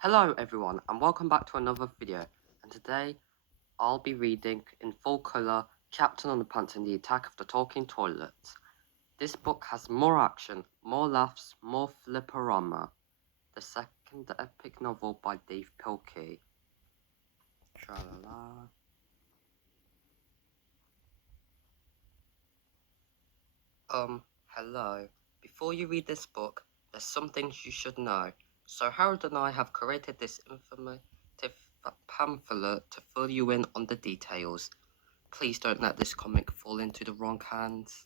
Hello everyone and welcome back to another video, and today I'll be reading in full colour Captain Underpants and the Attack of the Talking Toilets. This book has more action, more laughs, more flipperama. The second epic novel by Dave Pilkey. Tra-la-la. Hello. Before you read this book, there's some things you should know. So Harold and I have created this informative pamphlet to fill you in on the details. Please don't let this comic fall into the wrong hands.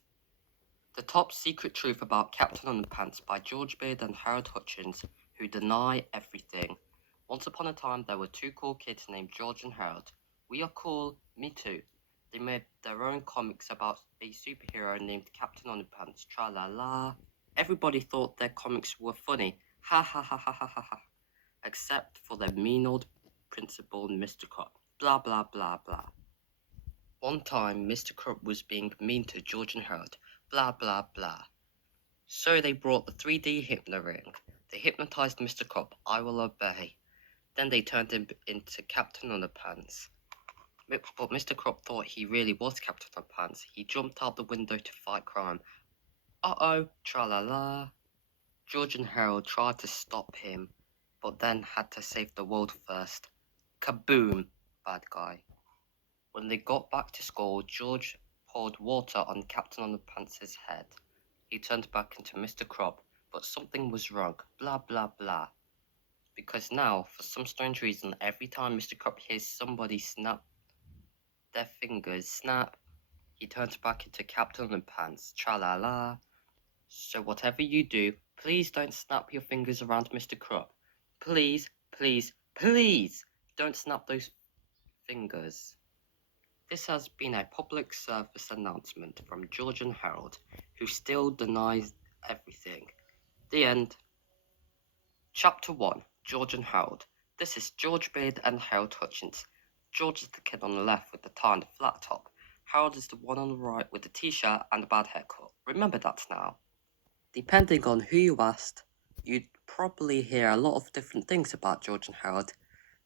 The Top Secret Truth About Captain Underpants by George Beard and Harold Hutchins, who deny everything. Once upon a time, there were two cool kids named George and Harold. We are cool, me too. They made their own comics about a superhero named Captain Underpants, tra-la-la. Everybody thought their comics were funny, ha ha ha ha ha ha ha. Except for their mean old principal, Mr. Crop, blah blah blah blah. One time, Mr. Crop was being mean to George and Harold, blah blah blah. So they brought the 3D hypno ring. They hypnotized Mr. Crop, I will obey. Then they turned him into Captain Underpants. But Mr. Crop thought he really was Captain Underpants. He jumped out the window to fight crime. Uh-oh, tra-la-la. George and Harold tried to stop him, but then had to save the world first. Kaboom, bad guy. When they got back to school, George poured water on Captain Underpants' head. He turned back into Mr. Crop, but something was wrong, blah blah blah. Because now, for some strange reason, every time Mr. Crop hears somebody snap their fingers snap, he turns back into Captain Underpants, tra-la-la. So whatever you do, please don't snap your fingers around Mr. Crop. Please, please, please don't snap those fingers. This has been a public service announcement from George and Harold, who still denies everything. The end. Chapter 1, George and Harold. This is George Beard and Harold Hutchins. George is the kid on the left with the tie and the flat top. Harold is the one on the right with the t-shirt and the bad haircut. Remember that now. Depending on who you asked, you'd probably hear a lot of different things about George and Harold.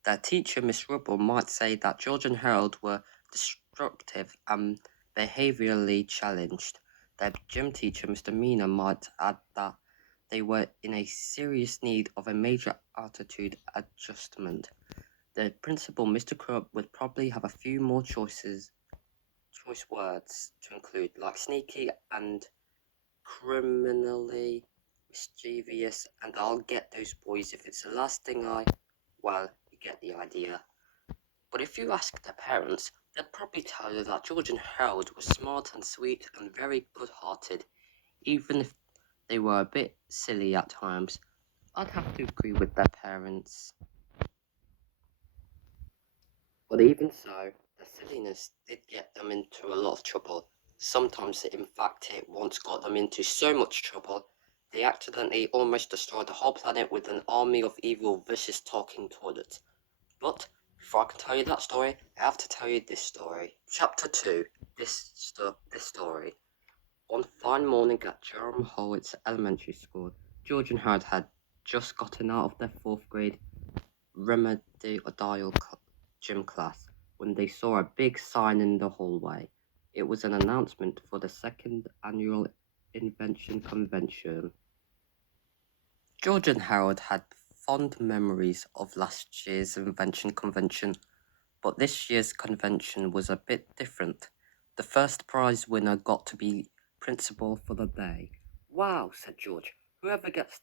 Their teacher, Miss Rubble, might say that George and Harold were destructive and behaviourally challenged. Their gym teacher, Mr. Mina, might add that they were in a serious need of a major attitude adjustment. The principal, Mr. Crump, would probably have a few more choice words to include, like sneaky and criminally mischievous, and I'll get those boys if it's the last thing well, you get the idea. But if you ask their parents, they'd probably tell you that George and Harold were smart and sweet and very good-hearted, even if they were a bit silly at times. I'd have to agree with their parents. But even so, their silliness did get them into a lot of trouble. Sometimes, in fact, it once got them into so much trouble, they accidentally almost destroyed the whole planet with an army of evil, vicious talking toilets. But before I can tell you that story, I have to tell you this story. Chapter 2, this story. One fine morning at Jerome Howitz Elementary School, George and Harold had just gotten out of their 4th grade remedial gym class when they saw a big sign in the hallway. It was an announcement for the 2nd annual Invention Convention. George and Harold had fond memories of last year's Invention Convention, but this year's convention was a bit different. The first prize winner got to be principal for the day. Wow, said George. Whoever gets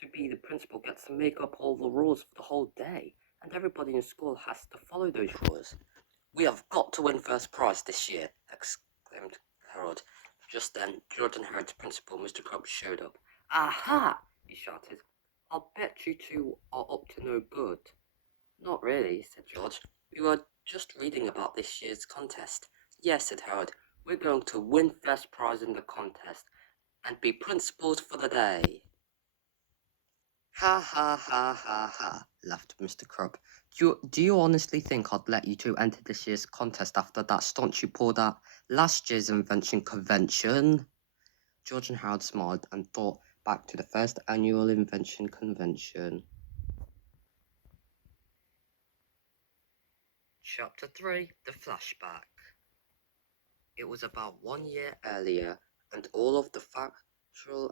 to be the principal gets to make up all the rules for the whole day, and everybody in school has to follow those rules. We have got to win first prize this year, exclaimed Harold. Just then, George and Harold's principal, Mr. Crump, showed up. Aha! He shouted. I'll bet you two are up to no good. Not really, said George. We were just reading about this year's contest. Yes, said Harold. We're going to win first prize in the contest and be principals for the day. Ha ha ha ha ha, laughed Mr. Crump. Do you honestly think I'd let you two enter this year's contest after that stunt you pulled at last year's Invention Convention? George and Harold smiled and thought back to the 1st annual Invention Convention. Chapter 3 The Flashback. It was about 1 year earlier, and all of the faculty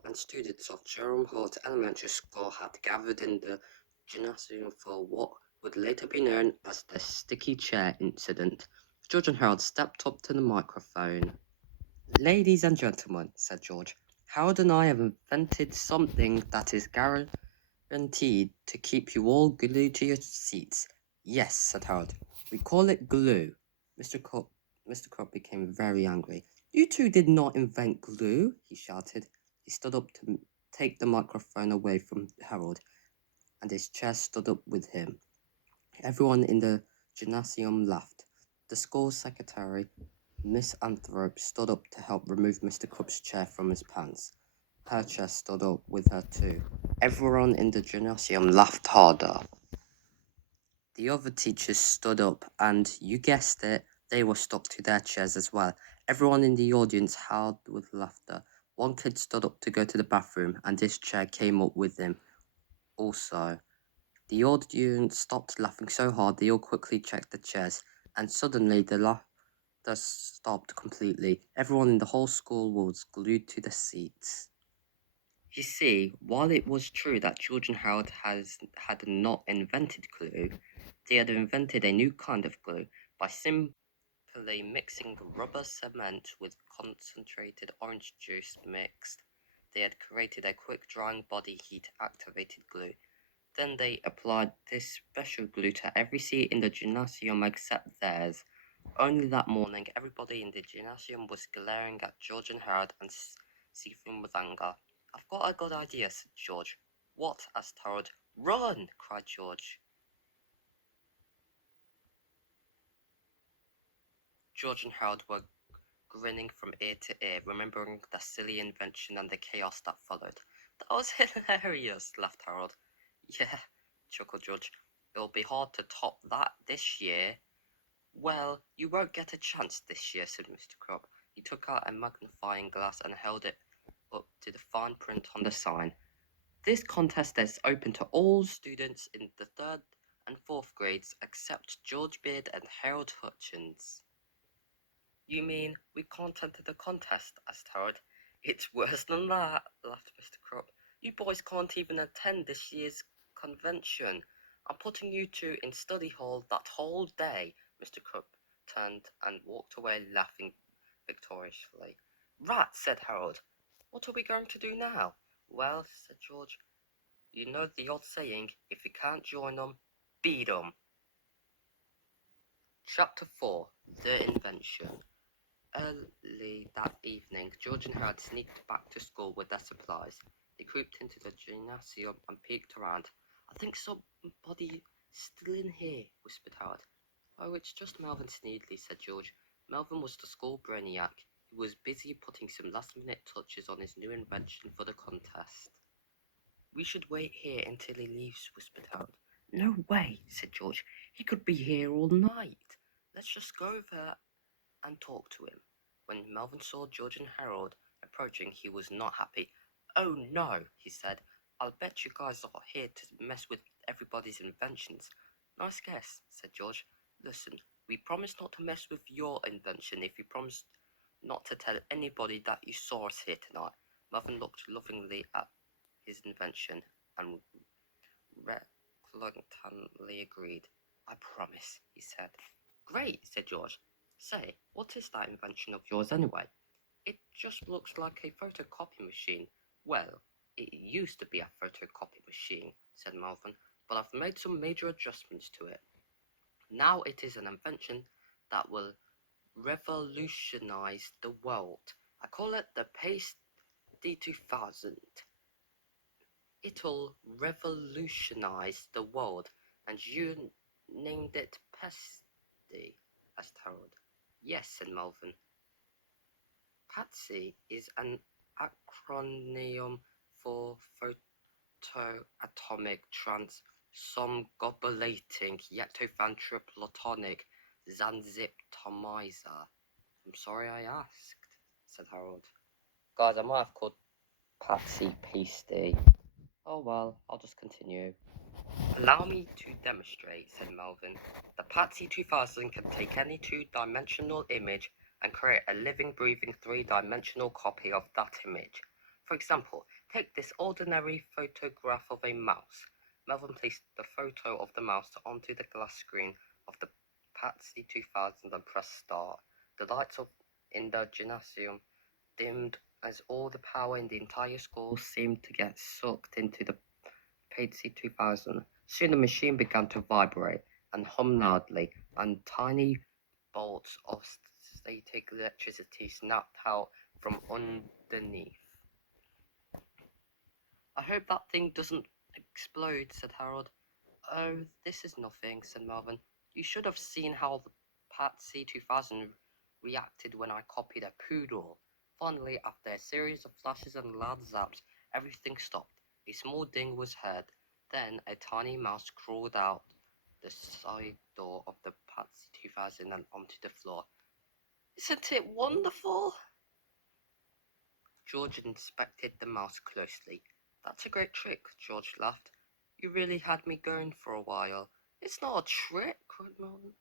and students of Jerome Hort Elementary School had gathered in the gymnasium for what would later be known as the sticky chair incident. George and Harold stepped up to the microphone. Ladies and gentlemen, said George, Harold and I have invented something that is guaranteed to keep you all glued to your seats. Yes, said Harold. We call it glue. Mr. Crop became very angry. You two did not invent glue, he shouted. He stood up to take the microphone away from Harold, and his chair stood up with him. Everyone in the gymnasium laughed. The school secretary, Miss Anthrope, stood up to help remove Mr. Cup's chair from his pants. Her chair stood up with her too. Everyone in the gymnasium laughed harder. The other teachers stood up and, you guessed it, they were stuck to their chairs as well. Everyone in the audience howled with laughter. One kid stood up to go to the bathroom and his chair came up with him also. The audience stopped laughing so hard they all quickly checked the chairs, and suddenly the laughter stopped completely. Everyone in the whole school was glued to the seats. You see, while it was true that George and Harold had not invented glue, they had invented a new kind of glue by simply mixing rubber cement with concentrated orange juice mixed. They had created a quick drying body heat activated glue. Then they applied this special glue to every seat in the gymnasium except theirs. Only that morning, everybody in the gymnasium was glaring at George and Harold and seething with anger. I've got a good idea, said George. What? Asked Harold. Run! Cried George. George and Harold were grinning from ear to ear, remembering the silly invention and the chaos that followed. That was hilarious, laughed Harold. Yeah, chuckled George. It'll be hard to top that this year. Well, you won't get a chance this year, said Mr. Crop. He took out a magnifying glass and held it up to the fine print on the sign. This contest is open to all students in the 3rd and 4th grades except George Beard and Harold Hutchins. You mean we can't enter the contest? Asked Harold. It's worse than that, laughed Mr. Crop. You boys can't even attend this year's convention. I'm putting you two in study hall that whole day. Mr. Crop turned and walked away, laughing victoriously. Rats, said Harold. What are we going to do now? Well, said George, you know the old saying, if you can't join 'em, beat 'em. Chapter 4 The Invention. Early that evening, George and Harold sneaked back to school with their supplies. They crept into the gymnasium and peeked around. I think somebody's still in here, whispered Harold. Oh, it's just Melvin Sneedley, said George. Melvin was the school brainiac. He was busy putting some last-minute touches on his new invention for the contest. We should wait here until he leaves, whispered Harold. No way, said George. He could be here all night. Let's just go over and talk to him. When Melvin saw George and Harold approaching, he was not happy. Oh no, he said. I'll bet you guys are here to mess with everybody's inventions. Nice guess, said George. Listen, we promised not to mess with your invention if you promised not to tell anybody that you saw us here tonight. Melvin looked lovingly at his invention and reluctantly agreed. I promise, he said. Great, said George. Say, what is that invention of yours anyway? It just looks like a photocopy machine. Well, it used to be a photocopy machine, said Melvin, but I've made some major adjustments to it. Now it is an invention that will revolutionize the world. I call it the Paste D2000. It'll revolutionize the world, and you named it Pesty, asked Harold. Yes, said Melvin. PATSY is an acronym for photoatomic transomgobulating yetofantriplatonic zanziptomizer. I'm sorry I asked, said Harold. Guys, I might have called Patsy Pasty. Oh well, I'll just continue. Allow me to demonstrate, said Melvin. The Patsy 2000 can take any two-dimensional image and create a living, breathing, three-dimensional copy of that image. For example, take this ordinary photograph of a mouse. Melvin placed the photo of the mouse onto the glass screen of the Patsy 2000 and pressed start. The lights in the gymnasium dimmed as all the power in the entire school seemed to get sucked into the Patsy 2000. Soon the machine began to vibrate and hum loudly, and tiny bolts of static electricity snapped out from underneath. I hope that thing doesn't explode, said Harold. Oh, this is nothing, said Melvin. You should have seen how the Patsy 2000 reacted when I copied a poodle. Finally, after a series of flashes and loud zaps, everything stopped. A small ding was heard. Then a tiny mouse crawled out the side door of the Patsy 2000 and onto the floor. Isn't it wonderful? George inspected the mouse closely. That's a great trick, George laughed. You really had me going for a while. It's not a trick, cried Melvin.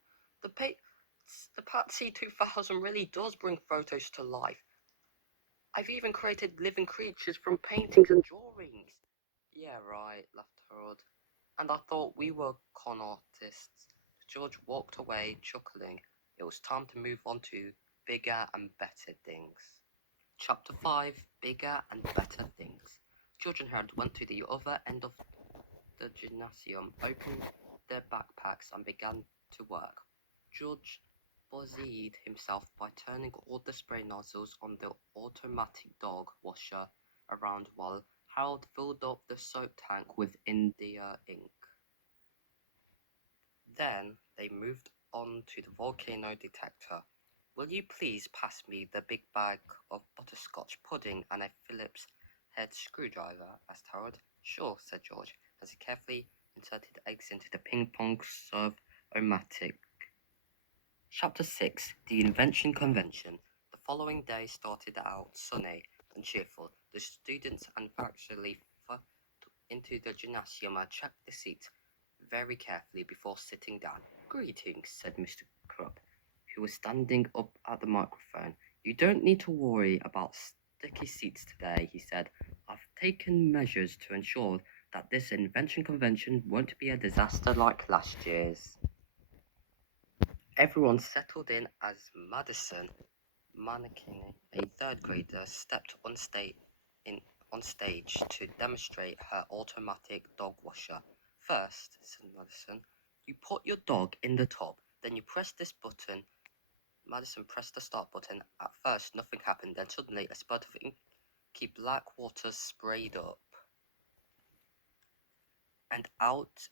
The Patsy 2000 really does bring photos to life. I've even created living creatures from paintings and drawings. Yeah, right, laughed Harold. And I thought we were con artists. George walked away, chuckling. It was time to move on to bigger and better things. Chapter 5 Bigger and Better Things. George and Harold went to the other end of the gymnasium, opened their backpacks, and began to work. George busied himself by turning all the spray nozzles on the automatic dog washer around while Harold filled up the soap tank with India ink. Then they moved on to the volcano detector. Will you please pass me the big bag of butterscotch pudding and a Phillips head screwdriver? Asked Harold. Sure, said George, as he carefully inserted eggs into the ping-pong serve-o-matic. Chapter 6 The Invention Convention. The following day started out sunny and cheerful. The students unabashedly filed into the gymnasium and checked the seats very carefully before sitting down. Greetings, said Mr. Krupp, who was standing up at the microphone. You don't need to worry about sticky seats today, he said. I've taken measures to ensure that this invention convention won't be a disaster like last year's. Everyone settled in as Madison Mannequin, a third grader, stepped on stage to demonstrate her automatic dog washer. First, said Madison, you put your dog in the tub, then you press this button. Madison pressed the start button. At first, nothing happened, then suddenly a spurt of inky black water sprayed up and out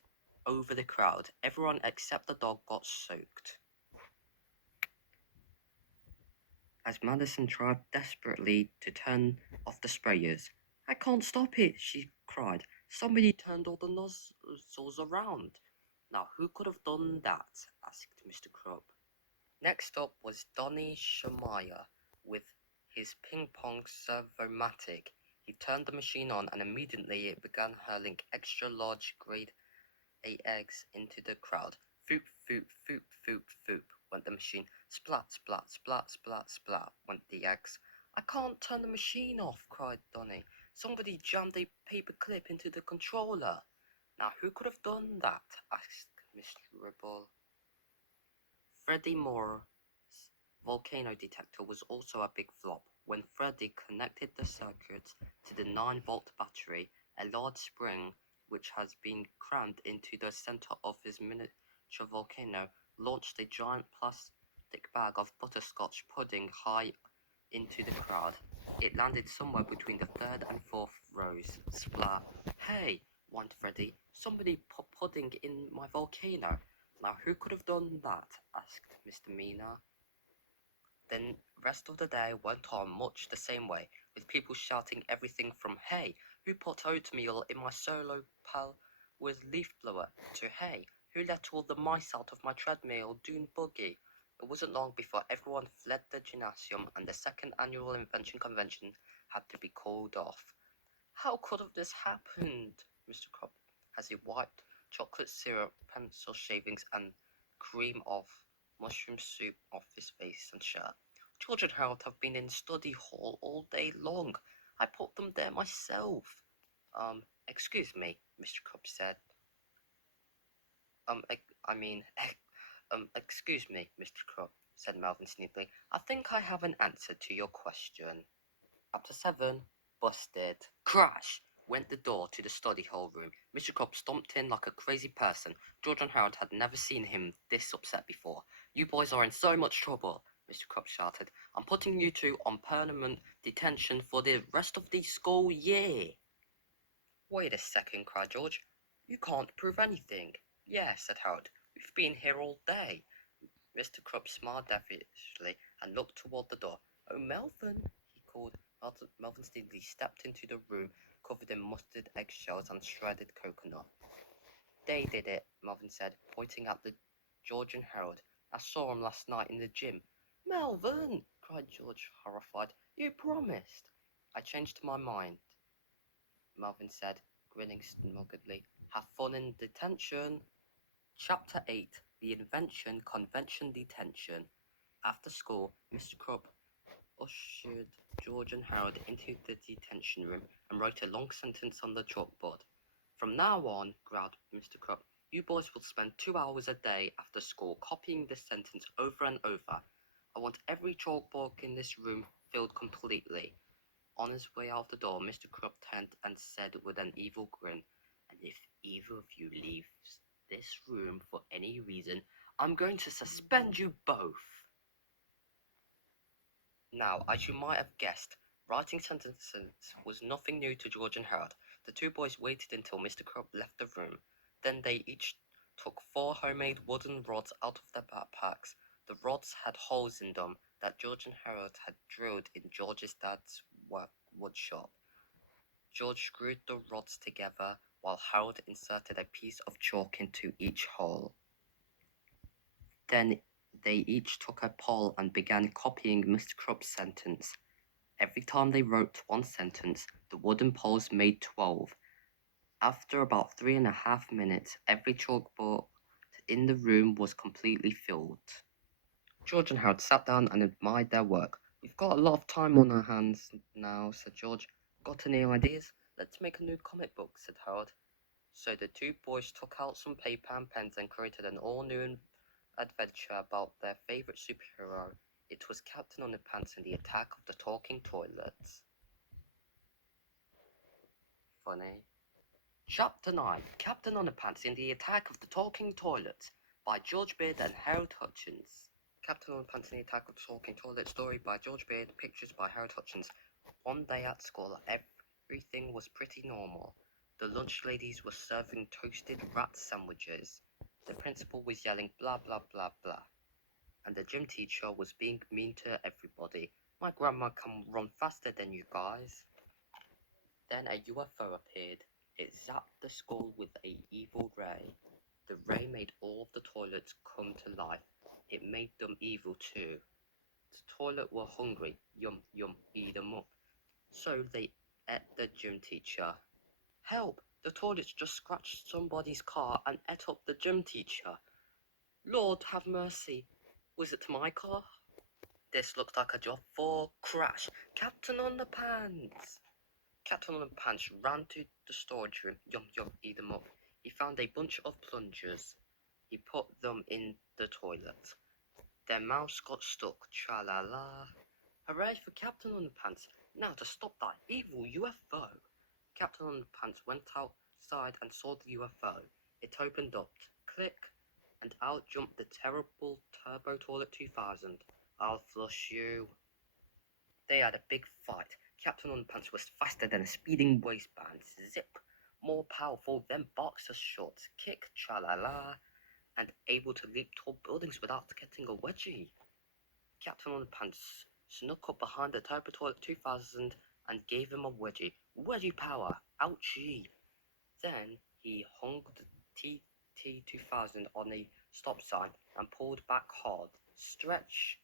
over the crowd. Everyone except the dog got soaked. As Madison tried desperately to turn off the sprayers. I can't stop it, she cried. Somebody turned all the nozzles around. Now, who could have done that? Asked Mr. Krupp. Next up was Donny Shemaiah with his ping-pong servomatic. He turned the machine on and immediately it began hurling extra large grade A eggs into the crowd. Foop, foop, foop, foop, foop went the machine. Splat, splat, splat, splat, splat went the eggs. I can't turn the machine off, cried Donny. Somebody jammed a paper clip into the controller. Now who could have done that? Asked Miss Ribble. Freddie Moore's volcano detector was also a big flop. When Freddie connected the circuits to the 9-volt battery, a large spring, which has been crammed into the center of his miniature volcano, launched a giant plastic bag of butterscotch pudding high into the crowd. It landed somewhere between the third and fourth rows. Splat. Hey, whined Freddie. Somebody put pudding in my volcano. Now who could have done that? Asked Mr. Mina. Then the rest of the day went on much the same way, with people shouting everything from hey, who put oatmeal in my solo pal with leaf blower, to hey, who let all the mice out of my treadmill dune buggy. It wasn't long before everyone fled the gymnasium and the second annual invention convention had to be called off. How could have this happened? Mr. Krupp, as he wiped chocolate syrup, pencil shavings, and cream of mushroom soup off his face and shirt. George and Harold have been in study hall all day long. I put them there myself. Excuse me, Mr. Crubb said. Excuse me, Mr. Crubb, said Melvin sneakily. I think I have an answer to your question. Chapter 7. Busted. Crash! Went the door to the study hall room. Mr. Crubb stomped in like a crazy person. George and Harold had never seen him this upset before. You boys are in so much trouble, Mr. Crubb shouted. I'm putting you two on permanent detention for the rest of the school year. Wait a second, cried George. You can't prove anything. Yeah, said Harold. We've been here all day. Mr. Crubb smiled devilishly and looked toward the door. Oh, Melvin, he called. Melvin steadily stepped into the room covered in mustard, eggshells, and shredded coconut. They did it, Melvin said, pointing at the George and Harold. I saw 'em last night in the gym. Melvin, cried George, horrified. You promised. I changed my mind, Melvin said, grinning smugly. Have fun in detention. Chapter 8. The Invention Convention Detention. After school, Mr. Crubb ushered George and Harold into the detention room and wrote a long sentence on the chalkboard. From now on, growled Mr. Crubb, you boys will spend 2 hours a day after school copying this sentence over and over. I want every chalkboard in this room filled completely. On his way out the door, Mr. Crubb turned and said with an evil grin, and if either of you leaves this room for any reason, I'm going to suspend you both. Now, as you might have guessed, writing sentences was nothing new to George and Harold. The two boys waited until Mr. Crubb left the room. Then they each took 4 homemade wooden rods out of their backpacks. The rods had holes in them that George and Harold had drilled in George's dad's wood shop. George screwed the rods together while Harold inserted a piece of chalk into each hole. Then they each took a pole and began copying Mr. Crubb's sentence. Every time they wrote one sentence, the wooden poles made 12. After about 3.5 minutes, every chalkboard in the room was completely filled. George and Harold sat down and admired their work. We've got a lot of time on our hands now, said George. Got any ideas? Let's make a new comic book, said Harold. So the two boys took out some paper and pens and created an all-new adventure about their favorite superhero. It was Captain Underpants and the Attack of the Talking Toilets. Funny. Chapter 9. Captain Underpants in the Attack of the Talking Toilets by George Beard and Harold Hutchins. Captain Underpants in the Attack of the Talking Toilet story by George Beard, pictures by Harold Hutchins. One day at school, everything was pretty normal. The lunch ladies were serving toasted rat sandwiches. The principal was yelling blah blah blah blah. And the gym teacher was being mean to everybody. My grandma can run faster than you guys. Then a UFO appeared. It zapped the school with an evil ray. The ray made all of the toilets come to life. It made them evil too. The toilet were hungry. Yum yum, eat them up. So they ate the gym teacher. Help! The toilets just scratched somebody's car and ate up the gym teacher. Lord have mercy. Was it my car? This looked like a job for Crash. Captain Underpants! Captain Underpants ran to the storage room. Yum yum, eat them up. He found a bunch of plungers. He put them in the toilet. Their mouths got stuck. Tra-la-la. Hooray for Captain Underpants. Now to stop that evil UFO. Captain Underpants went outside and saw the UFO. It opened up. Click. And out jumped the terrible Turbo Toilet 2000. I'll flush you. They had a big fight. Captain Underpants was faster than a speeding waistband. Zip. More powerful than boxer shorts. Kick. Tra-la-la. And able to leap tall buildings without getting a wedgie. Captain Underpants snuck up behind the Turbo Toilet 2000 and gave him a wedgie. Wedgie power. Ouchie. Then he hung the TT2000 on a stop sign and pulled back hard. Stretch.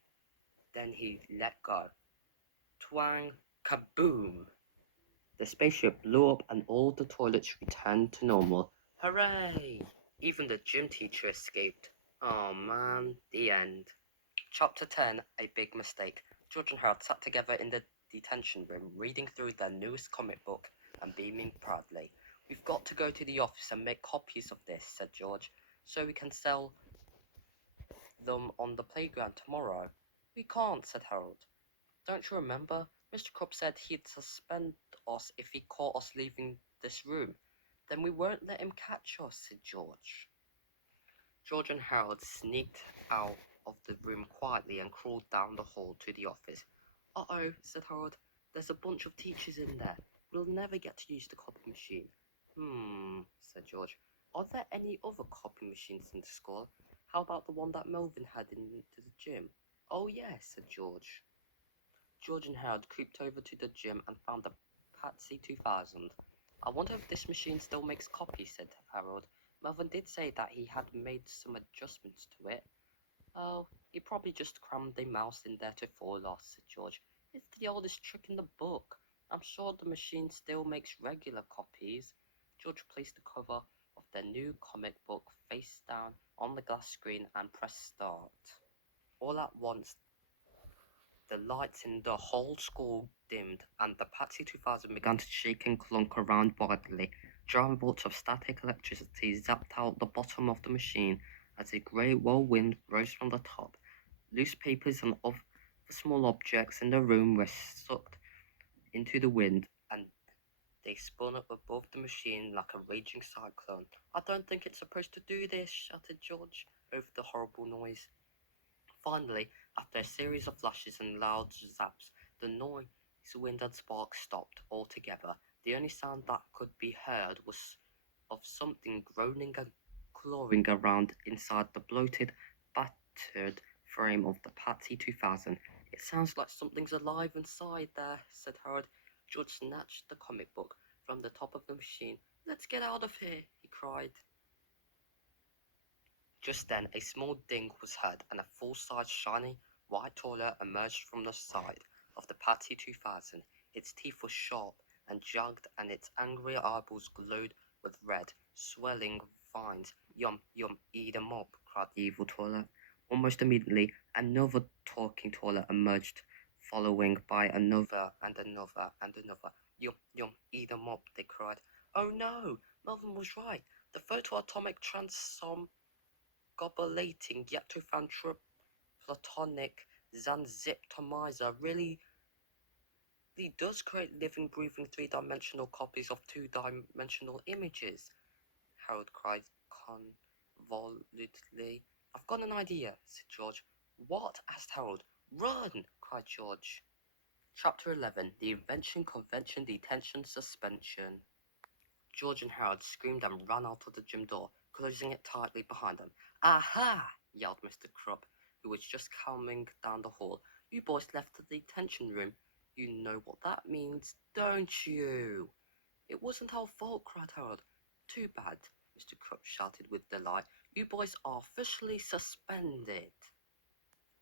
Then he let go. Twang. Kaboom! The spaceship blew up and all the toilets returned to normal. Hooray! Even the gym teacher escaped. Oh man, the end. Chapter 10, A Big Mistake. George and Harold sat together in the detention room, reading through their newest comic book and beaming proudly. We've got to go to the office and make copies of this, said George, so we can sell them on the playground tomorrow. We can't, said Harold. Don't you remember? Mr. Krupp said he'd suspend us if he caught us leaving this room. Then we won't let him catch us, said George. George and Harold sneaked out of the room quietly and crawled down the hall to the office. Uh-oh, said Harold. There's a bunch of teachers in there. We'll never get to use the copy machine. Said George. Are there any other copy machines in the school? How about the one that Melvin had into the gym? Oh, yes, said George. George and Harold creeped over to the gym and found the Patsy 2000. I wonder if this machine still makes copies, said Harold. Melvin did say that he had made some adjustments to it. Oh, he probably just crammed a mouse in there to fool us, said George. It's the oldest trick in the book. I'm sure the machine still makes regular copies. George placed the cover of their new comic book face down on the glass screen and pressed start. All at once, the lights in the whole school dimmed, and the Patsy 2000 began to shake and clunk around wildly. Giant bolts of static electricity zapped out the bottom of the machine as a grey whirlwind rose from the top. Loose papers and other small objects in the room were sucked into the wind, and they spun up above the machine like a raging cyclone. I don't think it's supposed to do this, shouted George over the horrible noise. Finally, after a series of flashes and loud zaps, the noise, wind, and sparks stopped altogether. The only sound that could be heard was of something groaning and clawing around inside the bloated, battered frame of the Patsy 2000. It sounds like something's alive inside there, said Harold. George snatched the comic book from the top of the machine. Let's get out of here, he cried. Just then a small ding was heard, and a full-sized shiny white toilet emerged from the side of the Patsy 2000. Its teeth were sharp and jagged, and its angry eyeballs glowed with red, swelling vines. Yum, yum, eat 'em up, cried the evil toilet. Almost immediately, another talking toilet emerged, following by another and another and another. Yum, yum, eat 'em up, they cried. Oh no, Melvin was right. The photoatomic transform gobulating platonic Zanziptomizer really does create living, breathing, three-dimensional copies of two-dimensional images, Harold cried convolutedly. I've got an idea, said George. What? asked Harold. Run! cried George. Chapter 11, The Invention, Convention, Detention, Suspension. George and Harold screamed and ran out of the gym door, closing it tightly behind them. Aha! yelled Mr. Krupp, who was just coming down the hall. You boys left the detention room. You know what that means, don't you? It wasn't our fault, cried Harold. Too bad, Mr. Krupp shouted with delight. You boys are officially suspended.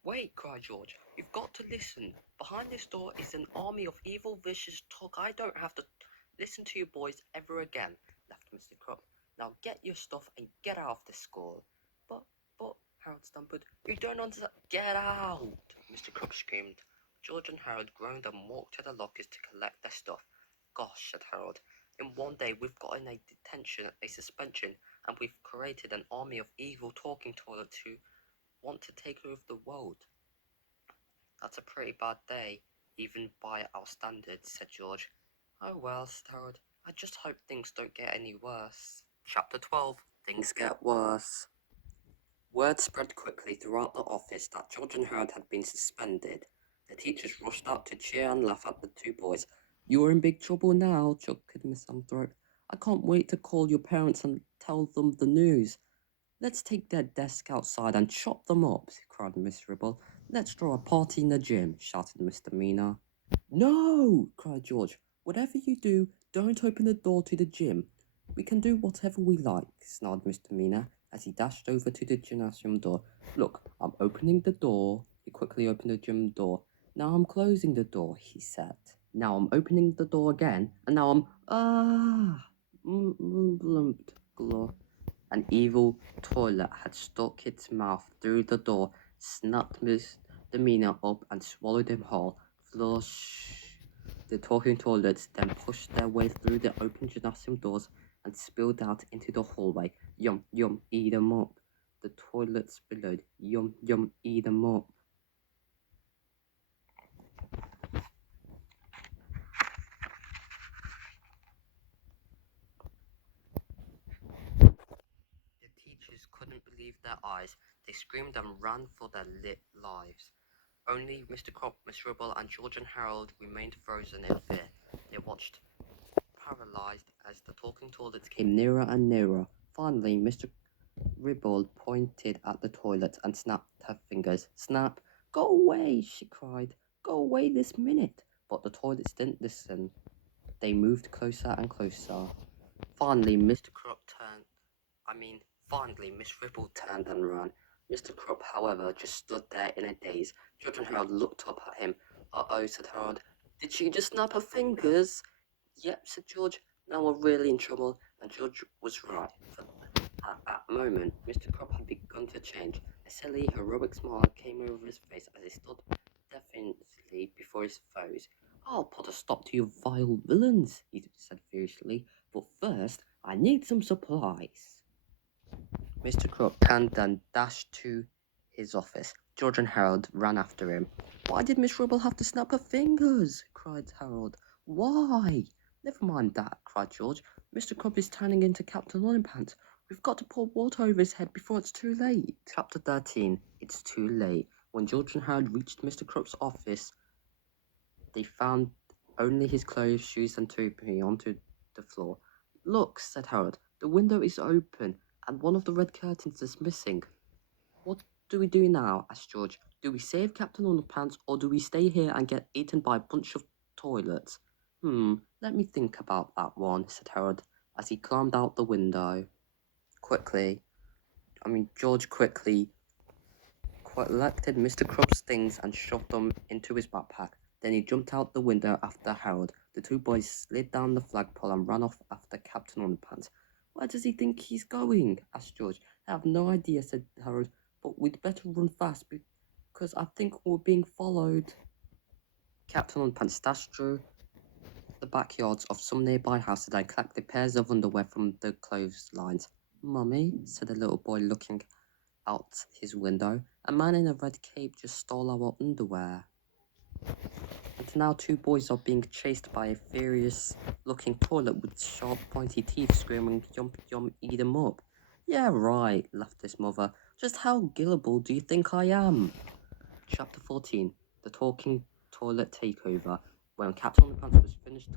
Wait, cried George. You've got to listen. Behind this door is an army of evil, vicious talk. I don't have to listen to you boys ever again, laughed Mr. Krupp. Now get your stuff and get out of this school. But, Harold stammered. You don't understand. Get out, Mr. Krupp screamed. George and Harold groaned and walked to the lockers to collect their stuff. Gosh, said Harold. In one day we've got in a detention, a suspension, and we've created an army of evil talking toilets who want to take over the world. That's a pretty bad day, even by our standards, said George. Oh well, said Harold. I just hope things don't get any worse. Chapter 12, Things Get Worse. Word spread quickly throughout the office that George and Harold had been suspended. The teachers rushed out to cheer and laugh at the two boys. You're in big trouble now, chuckled Miss Amthorpe. I can't wait to call your parents and tell them the news. Let's take their desk outside and chop them up, cried Miss Ribble. Let's throw a party in the gym, shouted Mr. Mina. No, cried George. Whatever you do, don't open the door to the gym. We can do whatever we like, snarled Mr. Mina as he dashed over to the gymnasium door. Look, I'm opening the door. He quickly opened the gym door. Now I'm closing the door, he said. Now I'm opening the door again, and now I'm An evil toilet had stuck its mouth through the door, snapped Misdemeanor up, and swallowed him whole. Flush! The talking toilets then pushed their way through the open gymnasium doors and spilled out into the hallway. Yum, yum, eat 'em up. The toilets bellowed. Yum, yum, eat 'em up. The teachers couldn't believe their eyes. They screamed and ran for their lives. Only Mr. Crop, Miss Ribble, and George and Harold remained frozen in fear. They watched, paralyzed, as the talking toilets came nearer and nearer. Finally, Mr. Ribble pointed at the toilet and snapped her fingers. Snap! Go away, she cried. Go away this minute. But the toilets didn't listen. They moved closer and closer. Finally, Finally, Miss Ribble turned and ran. Mr. Crop, however, just stood there in a daze. George and Harold looked up at him. Uh-oh, said Harold. Did she just snap her fingers? Yep, said George. Now we're really in trouble. And George was right. At that moment, Mr. Crop had begun to change. A silly, heroic smile came over his face as he stood defiantly before his foes. I'll put a stop to you vile villains, he said fiercely. But first, I need some supplies. Mr. Crook turned and dashed to his office. George and Harold ran after him. Why did Miss Ribble have to snap her fingers? Cried Harold. Why? Never mind that, cried George. Mr. Crop is turning into Captain Underpants. We've got to pour water over his head before it's too late. Chapter 13. It's too late. When George and Harold reached Mr. Crop's office, they found only his clothes, shoes, and toupee onto the floor. Look, said Harold, the window is open, and one of the red curtains is missing. What do we do now? Asked George. Do we save Captain Underpants, or do we stay here and get eaten by a bunch of toilets? Let me think about that one, said Harold, as he climbed out the window. George quickly collected Mr. Crab's things and shoved them into his backpack. Then he jumped out the window after Harold. The two boys slid down the flagpole and ran off after Captain Underpants. Where does he think he's going? Asked George. I have no idea, said Harold, but we'd better run fast because I think we're being followed. Captain Underpants dashed through the backyards of some nearby houses and collected pairs of underwear from the clotheslines. Mummy, said the little boy looking out his window, a man in a red cape just stole our underwear. And now two boys are being chased by a furious-looking toilet with sharp, pointy teeth, screaming, "Yum, yum, eat 'em up." Yeah, right, laughed his mother. Just how gullible do you think I am? Chapter 14. The Talking Toilet Takeover. When Captain Underpants was finished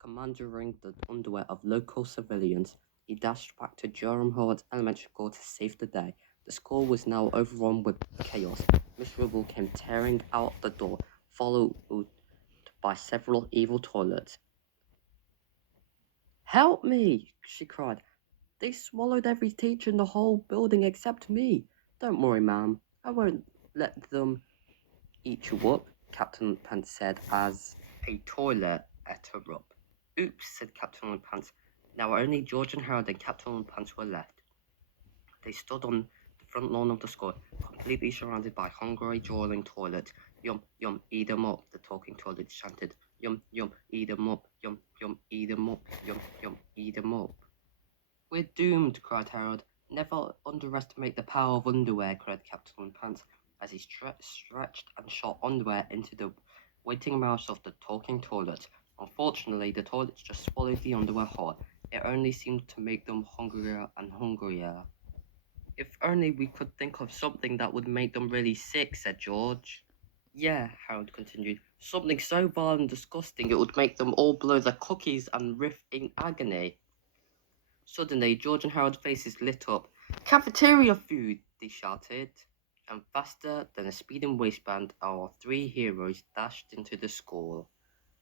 commandeering the underwear of local civilians, he dashed back to Durham Howard Elementary School to save the day. The school was now overrun with chaos. Miss Ribble came tearing out the door, followed by several evil toilets. Help me! She cried. They swallowed every teacher in the whole building except me. Don't worry, ma'am. I won't let them eat you up, Captain Pants said as a toilet ate her up. Oops, said Captain Pants. Now only George and Harold and Captain Pants were left. They stood on the front lawn of the school, completely surrounded by hungry, drooling toilets. Yum, yum, eat 'em up, the talking toilets chanted. Yum, yum, eat 'em up, yum, yum, eat 'em up, yum, yum, eat 'em up. We're doomed, cried Harold. Never underestimate the power of underwear, cried Captain Pants, as he stretched and shot underwear into the waiting mouths of the talking toilets. Unfortunately, the toilets just swallowed the underwear whole. It only seemed to make them hungrier and hungrier. If only we could think of something that would make them really sick, said George. Yeah, Harold continued. Something so vile and disgusting it would make them all blow their cookies and riff in agony. Suddenly, George and Harold's faces lit up. Cafeteria food, they shouted. And faster than a speeding waistband, our three heroes dashed into the school.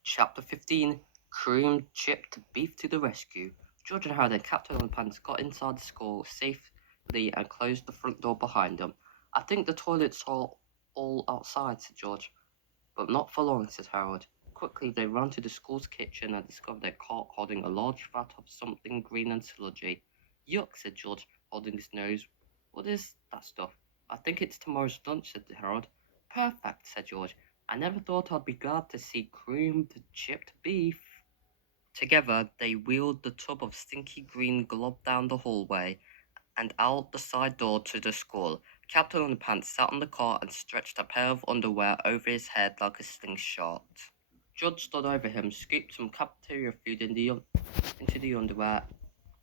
Chapter 15. Cream chipped beef to the rescue. George and Harold and Captain Underpants got inside the school safely and closed the front door behind them. I think the toilets are all outside, said George. But not for long, said Harold. Quickly, they ran to the school's kitchen and discovered a cart holding a large vat of something green and sludgy. Yuck, said George, holding his nose. What is that stuff? I think it's tomorrow's lunch, said Harold. Perfect, said George. I never thought I'd be glad to see creamed chipped beef. Together they wheeled the tub of stinky green glob down the hallway and out the side door to the school. Captain Underpants sat on the cart and stretched a pair of underwear over his head like a slingshot. Judge stood over him, scooped some cafeteria food into the underwear,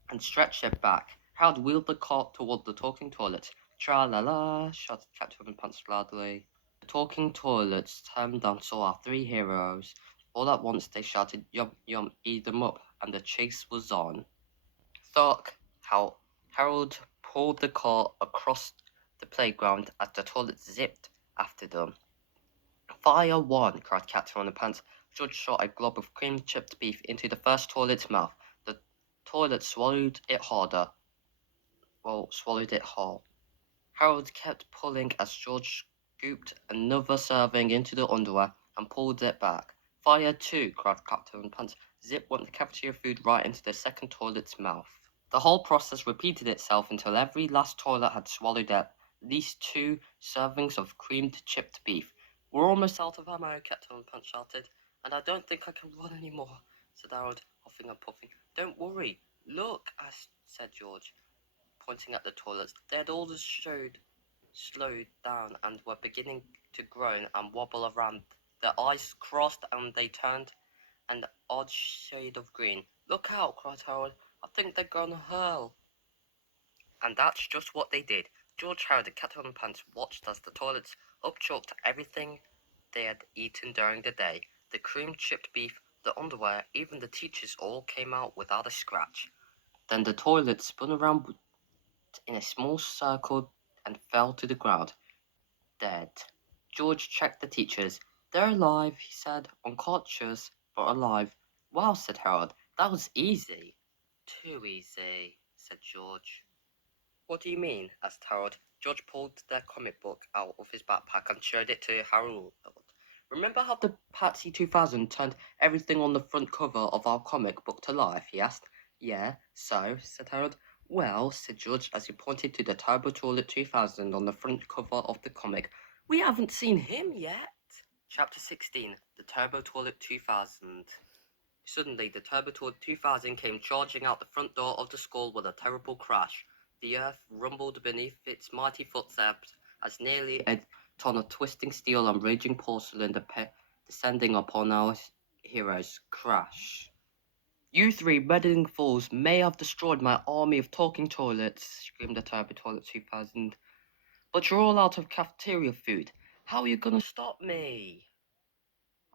and stretched it back. Harold wheeled the cart toward the talking toilets. Tra-la-la, shouted Captain Underpants loudly. The talking toilets turned and saw our three heroes. All at once they shouted, "Yum, yum, eat them up," and the chase was on. Thunk! How Harold pulled the car across the playground as the toilets zipped after them. Fire one! Cried Captain Underpants. George shot a glob of cream chipped beef into the first toilet's mouth. The toilet swallowed it harder. Swallowed it whole. Harold kept pulling as George scooped another serving into the underwear and pulled it back. Fire two! Cried Captain Underpants. Zip went the cafeteria food right into the second toilet's mouth. The whole process repeated itself until every last toilet had swallowed at least 2 servings of creamed chipped beef. We're almost out of ammo, Captain Punch shouted, and I don't think I can run any more, said Harold, huffing and puffing. Don't worry. Look, said George, pointing at the toilets. They had all slowed down and were beginning to groan and wobble around. Their eyes crossed and they turned an odd shade of green. Look out, cried Harold. I think they're gonna hurl. And that's just what they did. George, Harold, and Captain Underpants watched as the toilets upchoked everything they had eaten during the day. The cream chipped beef, the underwear, even the teachers all came out without a scratch. Then the toilet spun around in a small circle and fell to the ground, dead. George checked the teachers. They're alive, he said, unconscious, but alive. Wow, said Harold, that was easy. Too easy, said George. What do you mean? Asked Harold. George pulled their comic book out of his backpack and showed it to Harold. Remember how the Patsy 2000 turned everything on the front cover of our comic book to life? He asked. Yeah, so, said Harold. Well, said George as he pointed to the Turbo Toilet 2000 on the front cover of the comic. We haven't seen him yet. Chapter 16 The Turbo Toilet 2000. Suddenly, the Turbo Toilet 2000 came charging out the front door of the school with a terrible crash. The earth rumbled beneath its mighty footsteps as nearly a ton of twisting steel and raging porcelain descending upon our heroes. Crash. You three meddling fools may have destroyed my army of talking toilets, screamed the Turbo Toilet 2000. But you're all out of cafeteria food. How are you going to stop me?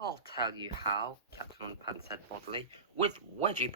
I'll tell you how, Captain Underpants said boldly. With wedgie